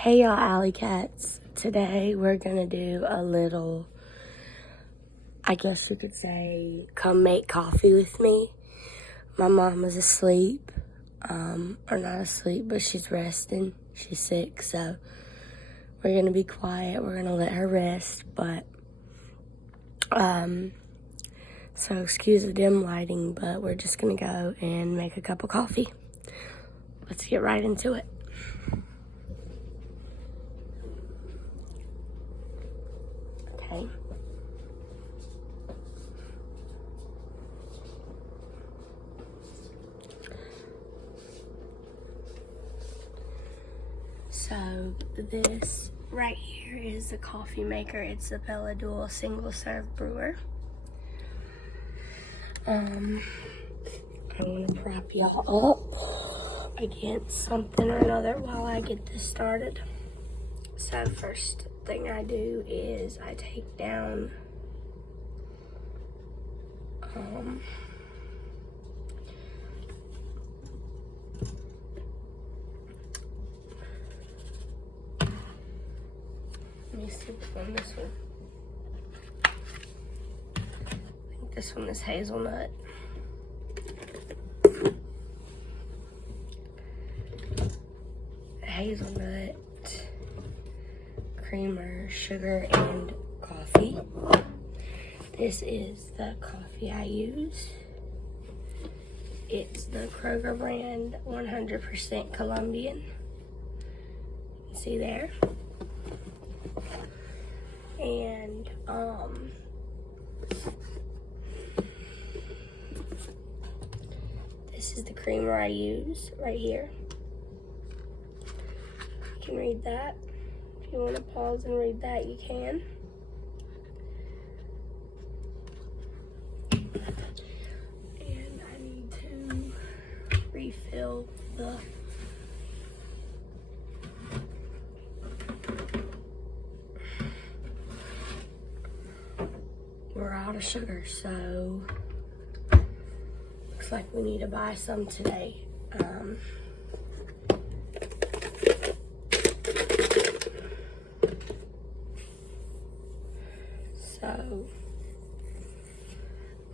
Hey y'all, Alley Cats. Today we're gonna do a little, I guess you could say, come make coffee with me. My mom is asleep, or not asleep, but she's resting. She's sick, so we're gonna be quiet. We're gonna let her rest, but, so excuse the dim lighting, but we're just gonna go and make a cup of coffee. Let's get right into it. Okay. So this right here is the coffee maker. It's the Bella Dual single serve brewer. I want to prop y'all up against something or another while I get this started. So first thing I do is I take down let me see which one this one. I think this one is hazelnut. Hazelnut, creamer, sugar, and coffee. This is the coffee I use. It's the Kroger brand, 100% Colombian. You can see there. And this is the creamer I use right here. You can read that. If you want to pause and read that, you can. And I need to refill the we're out of sugar, so looks like we need to buy some today. So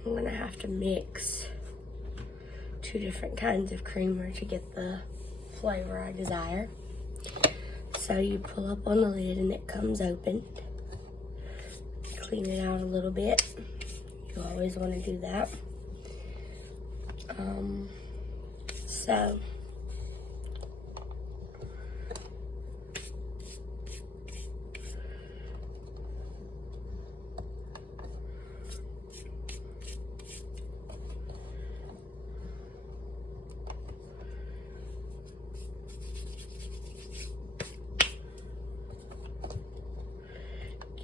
I'm gonna have to mix 2 different kinds of creamer to get the flavor I desire. So you pull up on the lid and it comes open. Clean it out a little bit. You always want to do that. So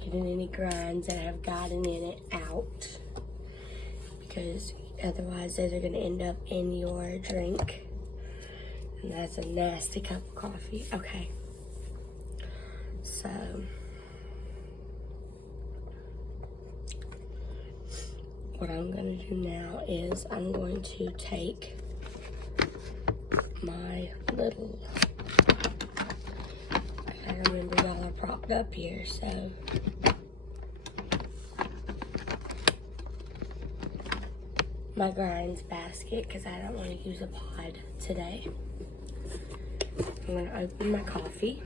getting any grinds that have gotten in it out, because otherwise those are going to end up in your drink, and that's a nasty cup of coffee. Okay, so what I'm going to do now is I'm going to take my little, I remember y'all are propped up here, so my grinds basket, because I don't want to use a pod today. I'm going to open my coffee,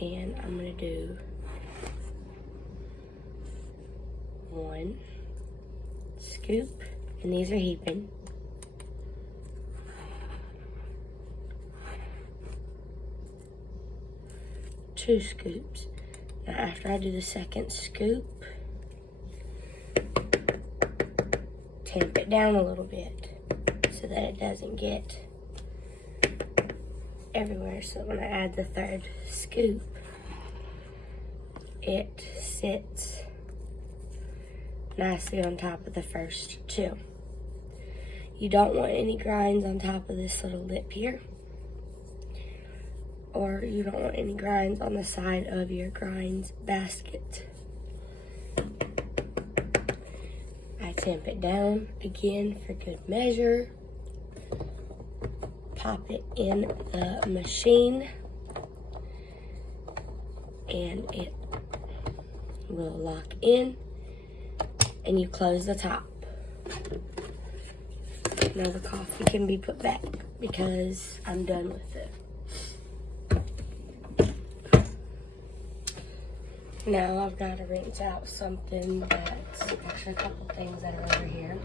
and I'm going to do 1 scoop, and these are heaping. 2 scoops. Now after I do the second scoop, tamp it down a little bit so that it doesn't get everywhere. So when I add the 3rd scoop, it sits nicely on top of the first 2. You don't want any grinds on top of this little lip here, or you don't want any grinds on the side of your grinds basket. I tamp it down again for good measure. Pop it in the machine. and it will lock in, and you close the top. Now the coffee can be put back because I'm done with it. Now I've got to rinse out something that's actually a couple things that are over here.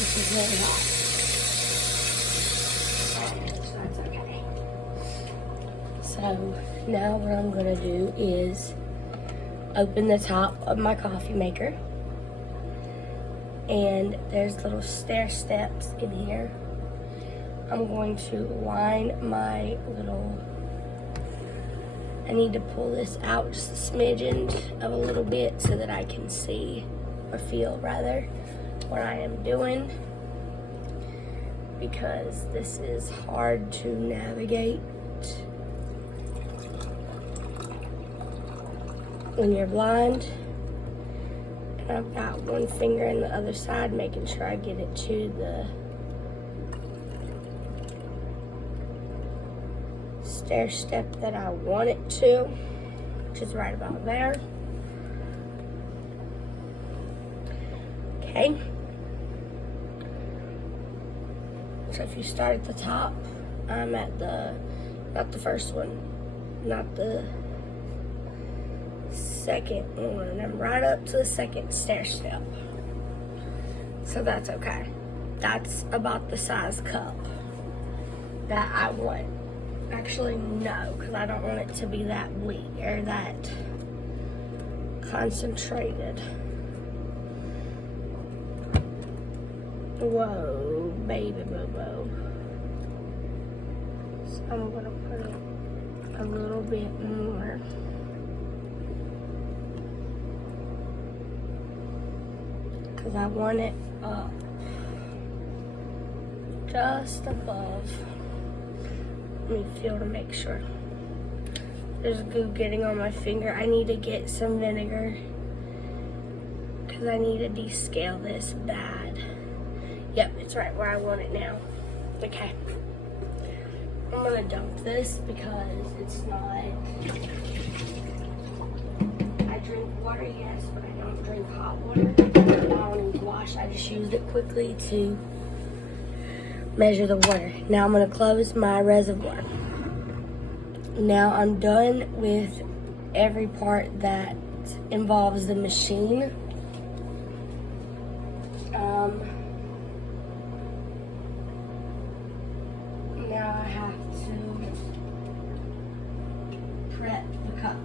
This is really hot. So that's okay. So now what I'm gonna do is open the top of my coffee maker. And there's little stair steps in here. I'm going to line my little, I need to pull this out just a smidgen of a little bit so that I can see, or feel rather, what I am doing, because this is hard to navigate when you're blind. And I've got one finger on the other side making sure I get it to the stair step that I want it to, which is right about there. Okay. So if you start at the top, I'm at not the first one, not the second one. I'm right up to the second stair step. So that's okay. That's about the size cup that I want. Actually, no, because I don't want it to be that weak or that concentrated. Whoa, baby boo-boo. So I'm gonna put it a little bit more. Because I want it up just above. Let me feel to make sure. There's goo getting on my finger. I need to get some vinegar because I need to descale this bad. Yep, it's right where I want it now. Okay. I'm gonna dump this because it's not, I drink water, yes, but I don't drink hot water. I don't even wash, I just used it quickly to measure the water. Now I'm gonna close my reservoir. Now I'm done with every part that involves the machine. Now I have to prep the cup,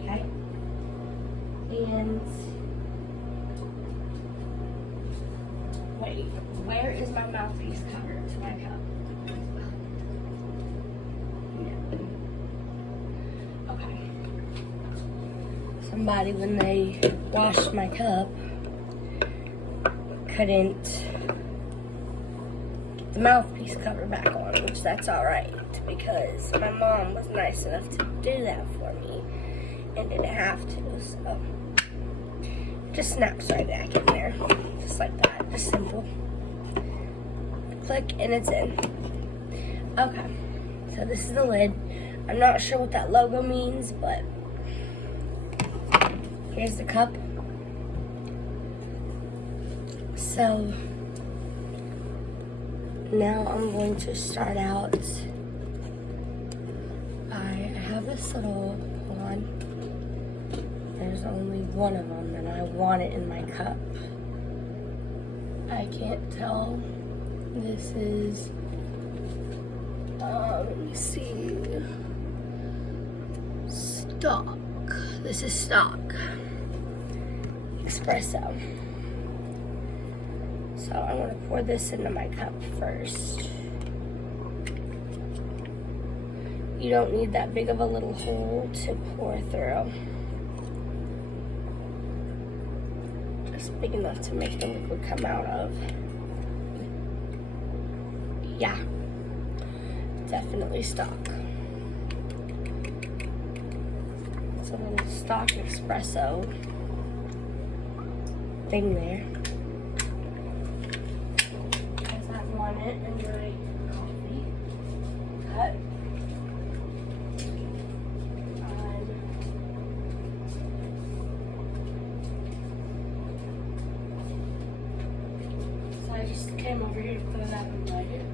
okay? And wait, where is my mouthpiece cover to my cup? Okay. Somebody, when they washed my cup, couldn't get the mouthpiece cover back on, which that's all right, because my mom was nice enough to do that for me and didn't have to, so it just snaps right back in there, just like that, just simple. Click and it's in. Okay, so this is the lid. I'm not sure what that logo means, but here's the cup. So now I'm going to start out this little one. There's only one of them, and I want it in my cup. I can't tell. This is, let me see, stock. This is stock espresso. So I'm gonna pour this into my cup first. You don't need that big of a little hole to pour through. Just big enough to make the liquid come out of. Yeah, definitely stock. It's a little stock espresso thing there. Because I want it in my coffee cut. So I just came over here to put it out and light it.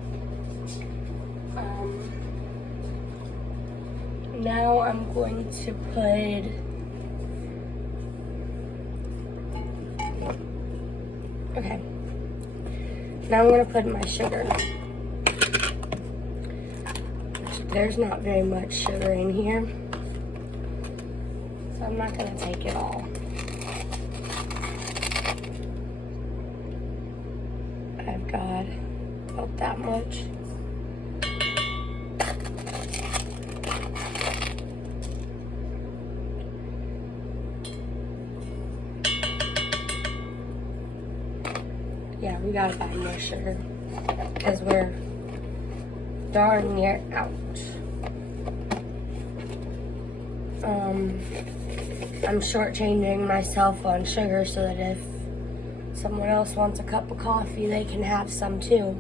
Now I'm going to put now I'm going to put my sugar. There's not very much sugar in here, so I'm not going to take it all. I've got about that much. Yeah, we gotta buy more sugar because we're darn near out. I'm shortchanging myself on sugar so that if someone else wants a cup of coffee, they can have some too,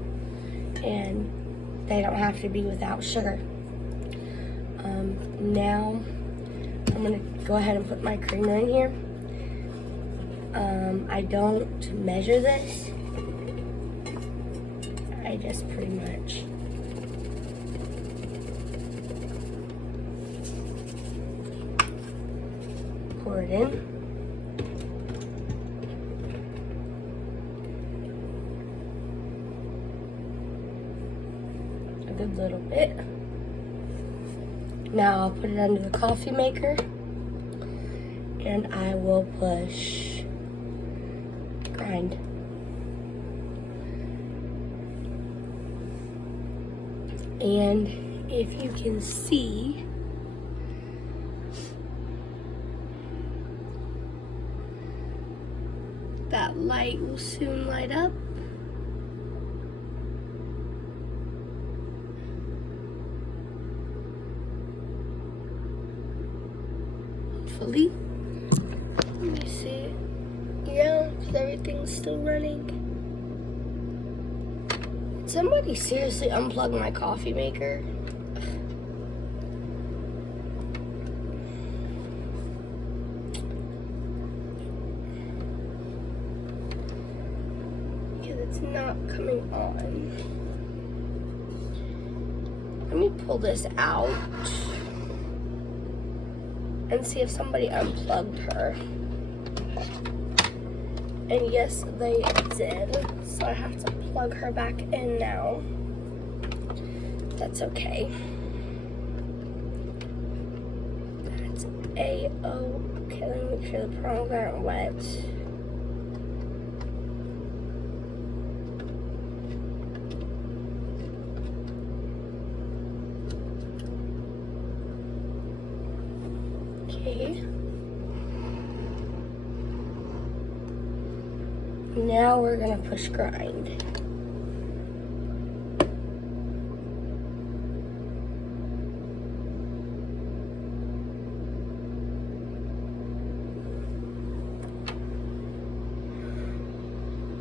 and they don't have to be without sugar. Now I'm gonna go ahead and put my creamer in here. I don't measure this. I just pretty much pour it in. A good little bit. Now I'll put it under the coffee maker and I will push grind. And if you can see, that light will soon light up. Hopefully. Let me see. Yeah, everything's still running. Did somebody seriously unplug my coffee maker? Because it's not coming on. Let me pull this out and see if somebody unplugged her. And yes, they did. So I have to plug her back in now. That's okay. That's A-okay. Let me make sure the prongs aren't wet. Okay. Now we're gonna push grind.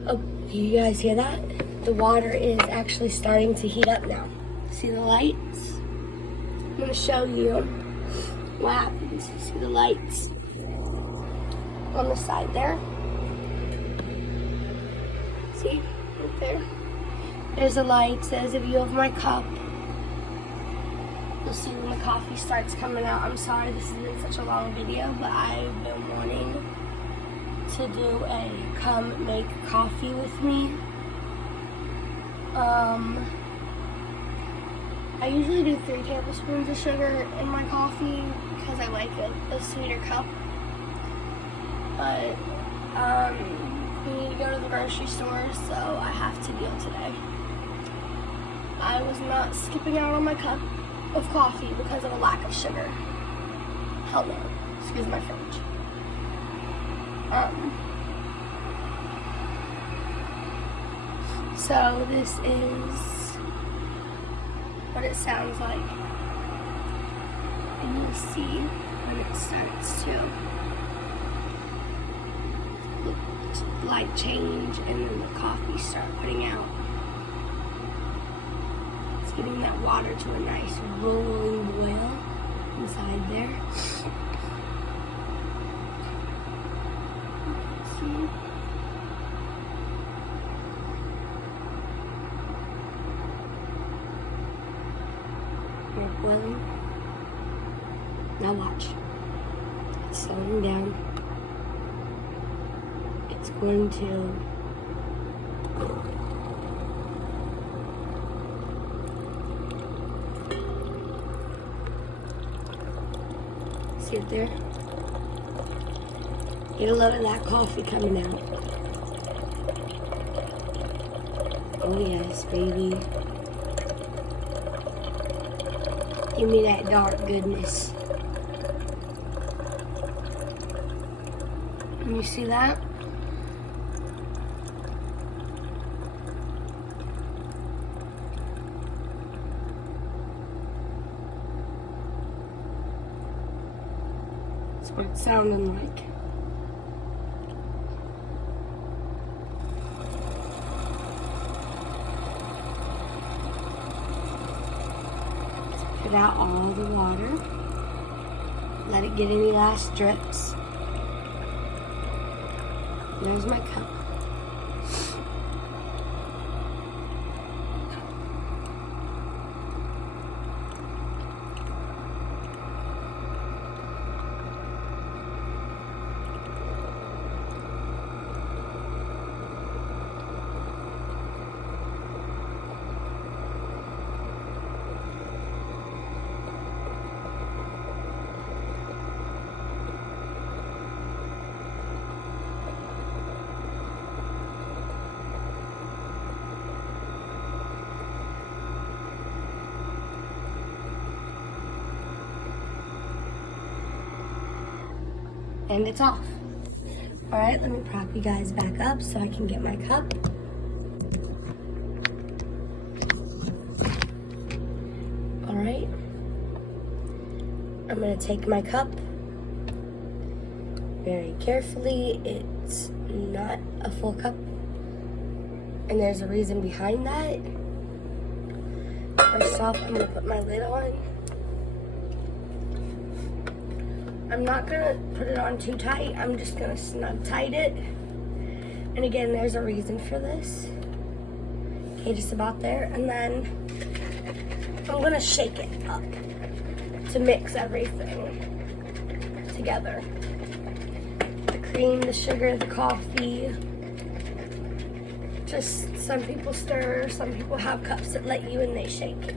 Oh, do you guys hear that? The water is actually starting to heat up now. See the lights? I'm gonna show you what happens. See the lights on the side there? See, right there. There's a light, says a view of my cup. You'll see when the coffee starts coming out. I'm sorry this has been such a long video, but I've been wanting to do a come make coffee with me. I usually do 3 tablespoons of sugar in my coffee because I like a sweeter cup. But we need to go to the grocery store, so I have to deal today. I was not skipping out on my cup of coffee because of a lack of sugar. Hell no. Excuse my French. So this is what it sounds like. And you'll see when it starts to light change and then the coffee start putting out. It's getting that water to a nice rolling boil inside there. See? You're boiling. Now watch. It's slowing down. It's going to see it there? Get a load of that coffee coming out. Oh yes, baby. Give me that dark goodness. Can you see that? That's what it's sounding like. Put out all the water. Let it get any last drips. There's my cup. And it's off. All right, let me prop you guys back up so I can get my cup. All right, I'm gonna take my cup very carefully. It's not a full cup, and there's a reason behind that. First off, I'm gonna put my lid on. I'm not gonna put it on too tight. I'm just gonna snug tight it. And again, there's a reason for this. Okay, just about there. And then I'm gonna shake it up to mix everything together. The cream, the sugar, the coffee. Just some people stir, some people have cups that let you and they shake.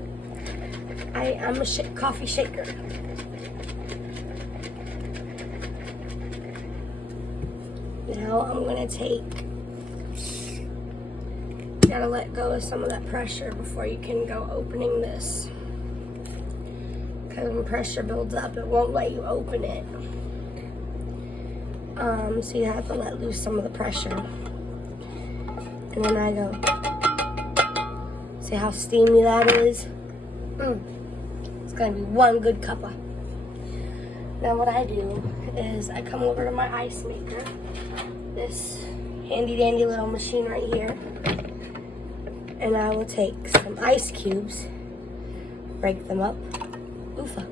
I am a coffee shaker. Now I'm gonna gotta let go of some of that pressure before you can go opening this. Because when pressure builds up, it won't let you open it. So you have to let loose some of the pressure. And then I go, see how steamy that is? It's gonna be one good cuppa. Now what I do is I come over to my ice maker, this handy dandy little machine right here, and I will take some ice cubes, break them up. Oofa.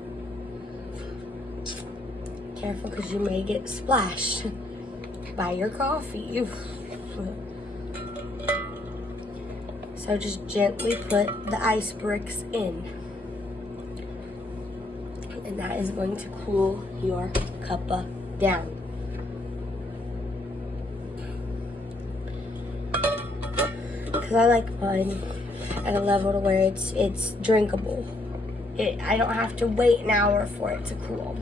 Careful because you may get splashed by your coffee. So just gently put the ice bricks in. and that is going to cool your cuppa down. Because I like mine at a level to where it's drinkable. I don't have to wait an hour for it to cool.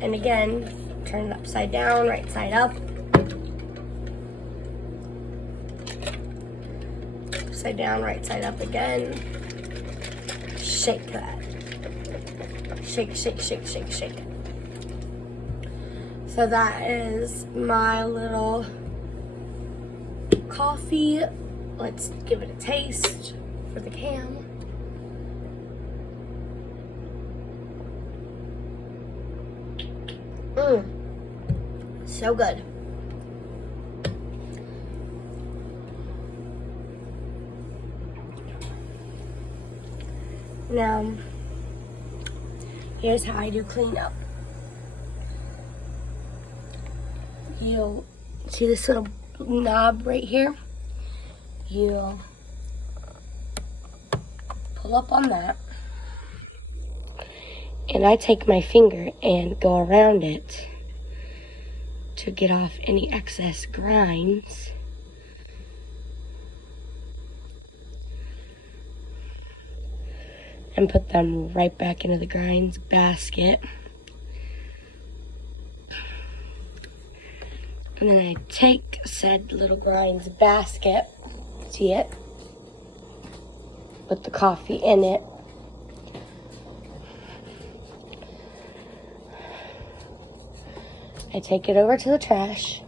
And again, turn it upside down, right side up. Upside down, right side up again. Shake that. Shake, shake, shake, shake, shake. So that is my little coffee. Let's give it a taste for the cam. So good. Now, here's how I do cleanup. You'll see this little knob right here. You'll pull up on that. And I take my finger and go around it to get off any excess grinds. And put them right back into the grinds basket. And then I take said little grinds basket, see it, with the coffee in it. I take it over to the trash.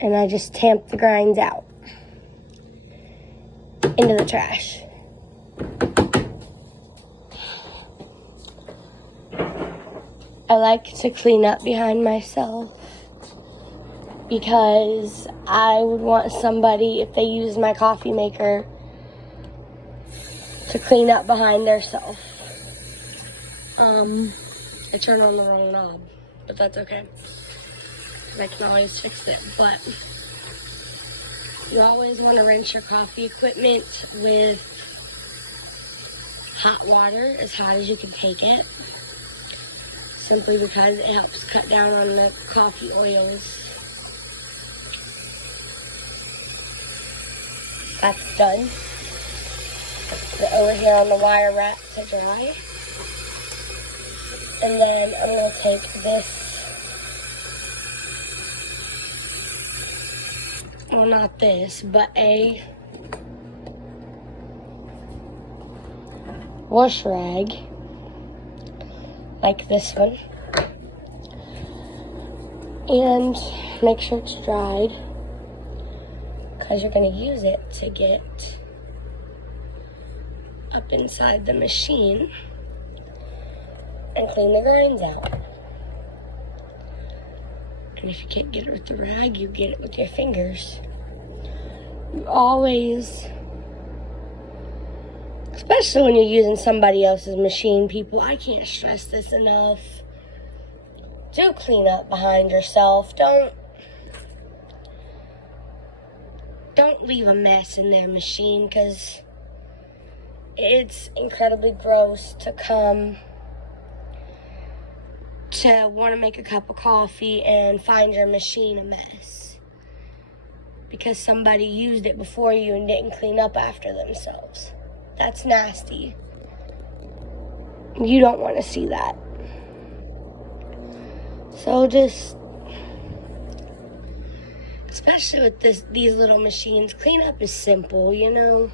And I just tamp the grinds out into the trash. I like to clean up behind myself because I would want somebody, if they use my coffee maker, to clean up behind theirself. I turned on the wrong knob, but that's okay. I can always fix it, but you always want to rinse your coffee equipment with hot water, as hot as you can take it, simply because it helps cut down on the coffee oils. That's done. Put it over here on the wire rack to dry. And then I'm going to take this, well, not this, but a wash rag, like this one, and make sure it's dried, because you're going to use it to get up inside the machine and clean the grinds out. And if you can't get it with the rag, you get it with your fingers. You always, especially when you're using somebody else's machine, people, I can't stress this enough. Do clean up behind yourself. Don't leave a mess in their machine, because it's incredibly gross to come to want to make a cup of coffee and find your machine a mess because somebody used it before you and didn't clean up after themselves. That's nasty. You don't want to see that. So just, especially with these little machines, cleanup is simple, you know.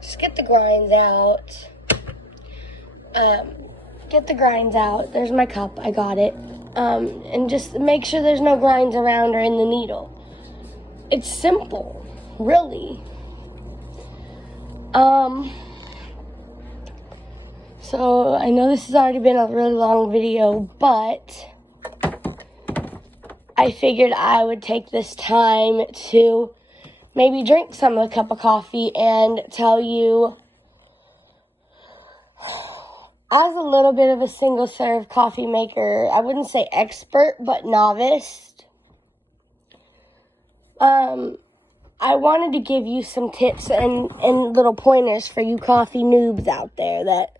Just get the grinds out. Get the grinds out. There's my cup. I got it. And just make sure there's no grinds around or in the needle. It's simple, really. So I know this has already been a really long video, but I figured I would take this time to maybe drink some of the cup of coffee and tell you, as a little bit of a single serve coffee maker, I wouldn't say expert, but novice. I wanted to give you some tips and little pointers for you coffee noobs out there that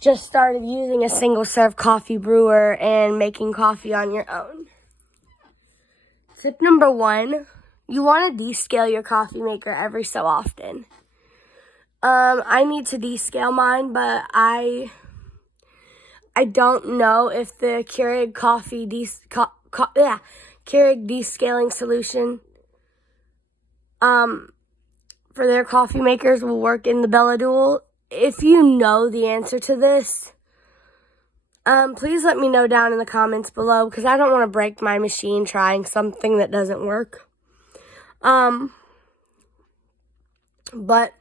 just started using a single-serve coffee brewer and making coffee on your own. Tip number 1, you want to descale your coffee maker every so often. I need to descale mine, but I don't know if the Keurig Keurig descaling solution for their coffee makers will work in the Bella Dual. If you know the answer to this, please let me know down in the comments below, because I don't want to break my machine trying something that doesn't work. But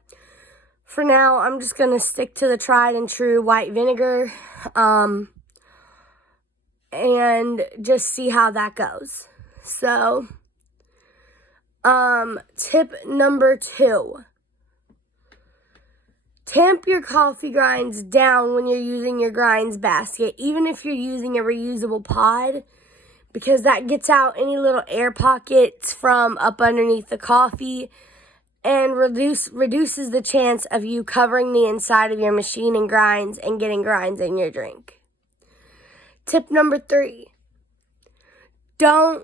for now, I'm just going to stick to the tried and true white vinegar, and just see how that goes. So, tip number 2. Tamp your coffee grinds down when you're using your grinds basket, even if you're using a reusable pod, because that gets out any little air pockets from up underneath the coffee and reduces the chance of you covering the inside of your machine in grinds and getting grinds in your drink. Tip number 3, don't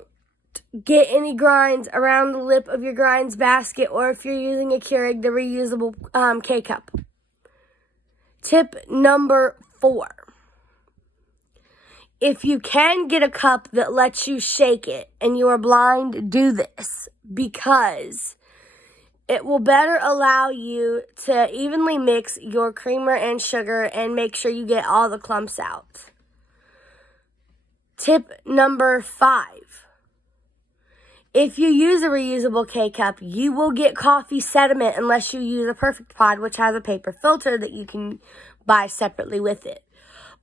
get any grinds around the lip of your grinds basket, or if you're using a Keurig, the reusable K-Cup. Tip number 4, if you can get a cup that lets you shake it and you are blind, do this, because it will better allow you to evenly mix your creamer and sugar and make sure you get all the clumps out. Tip number 5, if you use a reusable K-Cup, you will get coffee sediment unless you use a Perfect Pod, which has a paper filter that you can buy separately with it.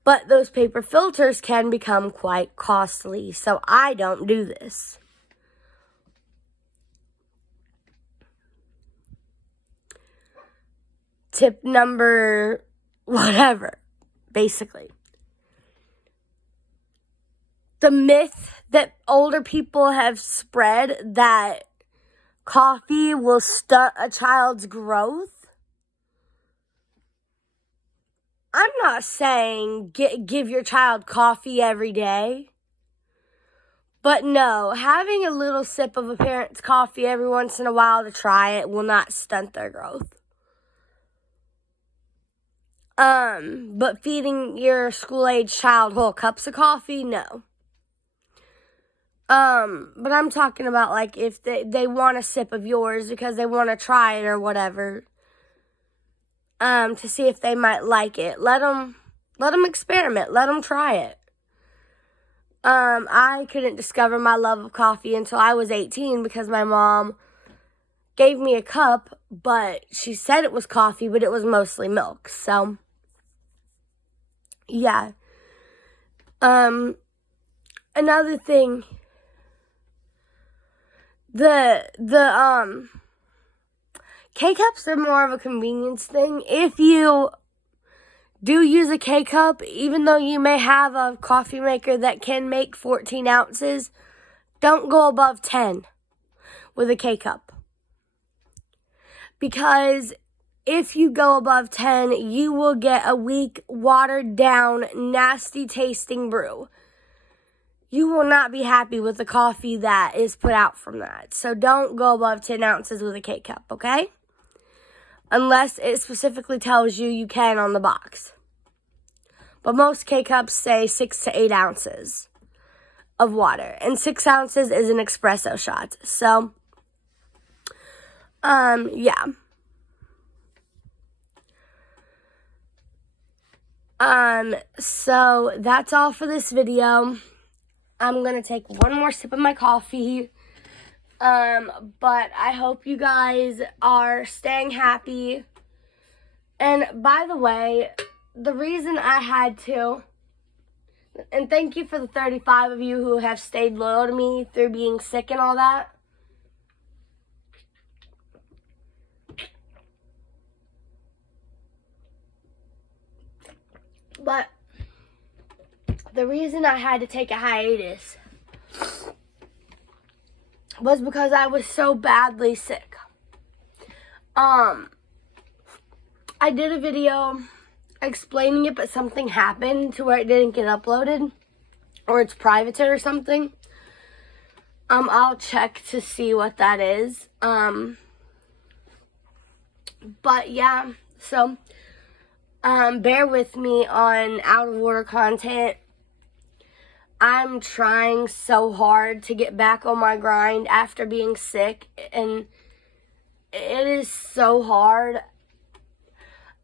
But those paper filters can become quite costly, so I don't do this. Tip number whatever, basically. The myth that older people have spread that coffee will stunt a child's growth. I'm not saying give your child coffee every day. But no, having a little sip of a parent's coffee every once in a while to try it will not stunt their growth. But feeding your school-age child whole cups of coffee, no. But I'm talking about, like, if they want a sip of yours because they want to try it or whatever, to see if they might like it. Let them experiment. Let them try it. I couldn't discover my love of coffee until I was 18 because my mom gave me a cup, but she said it was coffee, but it was mostly milk. So, yeah. Another thing, the K-Cups are more of a convenience thing. If you do use a K-Cup, even though you may have a coffee maker that can make 14 ounces, don't go above 10 with a K-Cup. Because if you go above 10, you will get a weak, watered down, nasty tasting brew. You will not be happy with the coffee that is put out from that. So don't go above 10 ounces with a K-Cup, okay? Unless it specifically tells you can on the box. But most K-Cups say 6 to 8 ounces of water. And 6 ounces is an espresso shot. So, yeah. So that's all for this video. I'm going to take one more sip of my coffee. But I hope you guys are staying happy. And by the way, the reason I had to, and thank you for the 35 of you who have stayed loyal to me through being sick and all that. But the reason I had to take a hiatus was because I was so badly sick. I did a video explaining it, but something happened to where it didn't get uploaded, or it's privated or something. I'll check to see what that is. But yeah, so bear with me on out of order content. I'm trying so hard to get back on my grind after being sick, and it is so hard.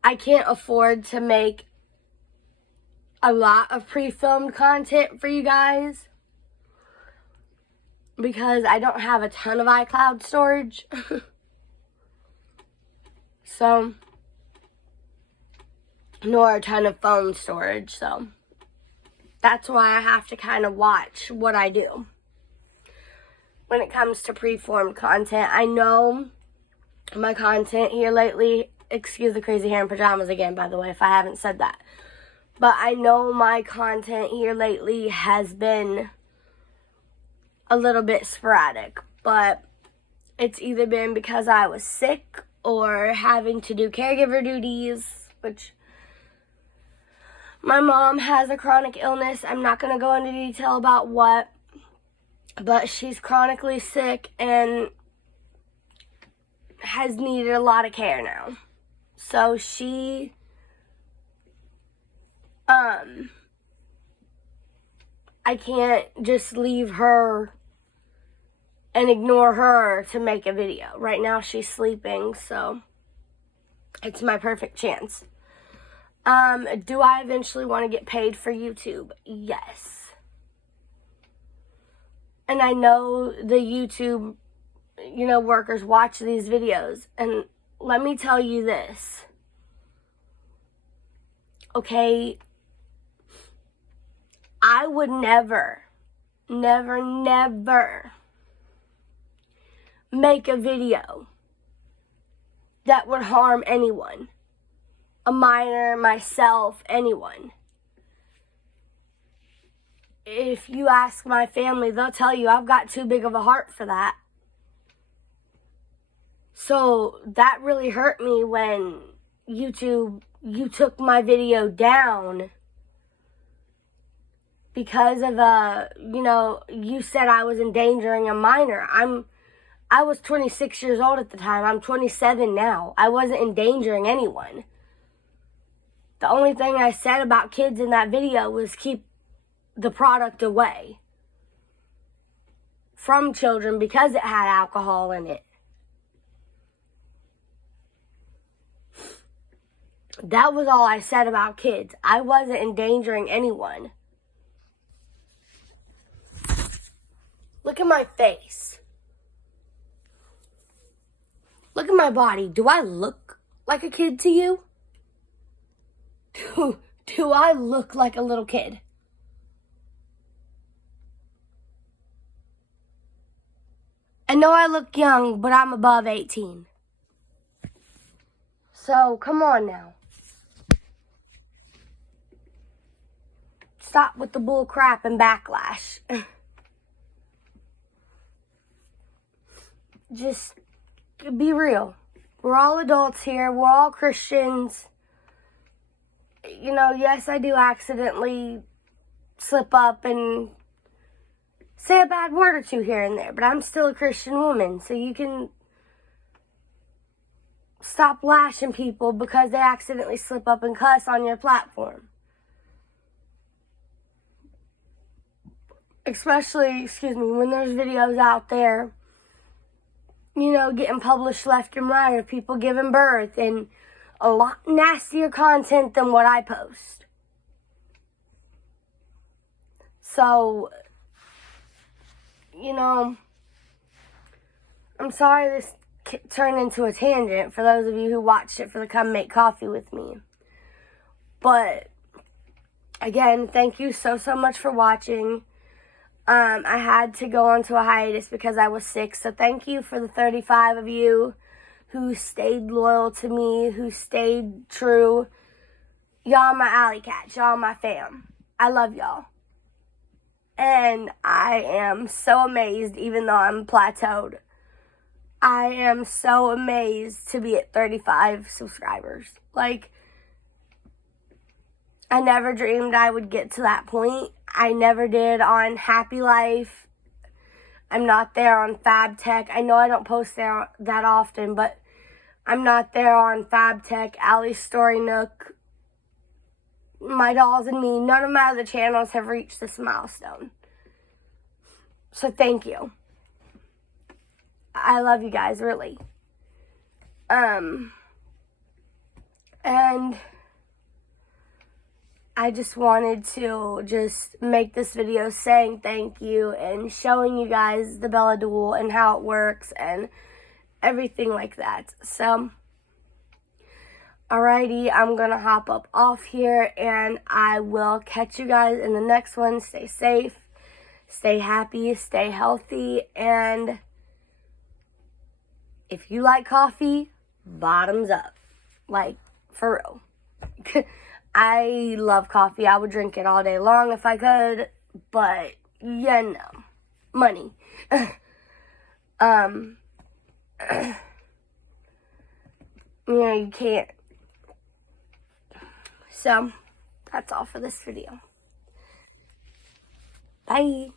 I can't afford to make a lot of pre-filmed content for you guys because I don't have a ton of iCloud storage. So, nor a ton of phone storage, so that's why I have to kind of watch what I do when it comes to pre-formed content. I know my content here lately, excuse the crazy hair and pajamas again, by the way, if I haven't said that. But I know my content here lately has been a little bit sporadic. But it's either been because I was sick or having to do caregiver duties, which my mom has a chronic illness. I'm not going to go into detail about what, but she's chronically sick and has needed a lot of care now. So she, I can't just leave her and ignore her to make a video. Right now she's sleeping, so it's my perfect chance. Do I eventually want to get paid for YouTube? Yes. And I know the YouTube, workers watch these videos. And let me tell you this. Okay? I would never make a video that would harm anyone. A minor, myself, anyone. If you ask my family, they'll tell you I've got too big of a heart for that. So that really hurt me when YouTube, you took my video down because of, you said I was endangering a minor. I was 26 years old at the time. I'm 27 now. I wasn't endangering anyone. The only thing I said about kids in that video was keep the product away from children because it had alcohol in it. That was all I said about kids. I wasn't endangering anyone. Look at my face. Look at my body. Do I look like a kid to you? Do I look like a little kid? I know I look young, but I'm above 18. So, come on now. Stop with the bull crap and backlash. Just be real. We're all adults here. We're all Christians. Yes, I do accidentally slip up and say a bad word or two here and there, but I'm still a Christian woman, so you can stop lashing people because they accidentally slip up and cuss on your platform. Especially, when there's videos out there, getting published left and right of people giving birth and a lot nastier content than what I post. So, I'm sorry this turned into a tangent for those of you who watched it for the Come Make Coffee with me. But, again, thank you so much for watching. I had to go onto a hiatus because I was sick, so thank you for the 35 of you who stayed loyal to me, who stayed true. Y'all my alley cats, y'all my fam. I love y'all. And I am so amazed, even though I'm plateaued. I am so amazed to be at 35 subscribers. Like, I never dreamed I would get to that point. I never did on Happy Life. I'm not there on Fab Tech. I know I don't post there that often, but I'm not there on Fab Tech, Allie's Story Nook, My Dolls and Me. None of my other channels have reached this milestone. So thank you. I love you guys, really. And I just wanted to just make this video saying thank you and showing you guys the Bella Duel and how it works and everything like that. So, alrighty, I'm going to hop up off here and I will catch you guys in the next one. Stay safe, stay happy, stay healthy, and if you like coffee, bottoms up. Like, for real. I love coffee. I would drink it all day long if I could, but yeah, no. Money. You can't. So, that's all for this video. Bye.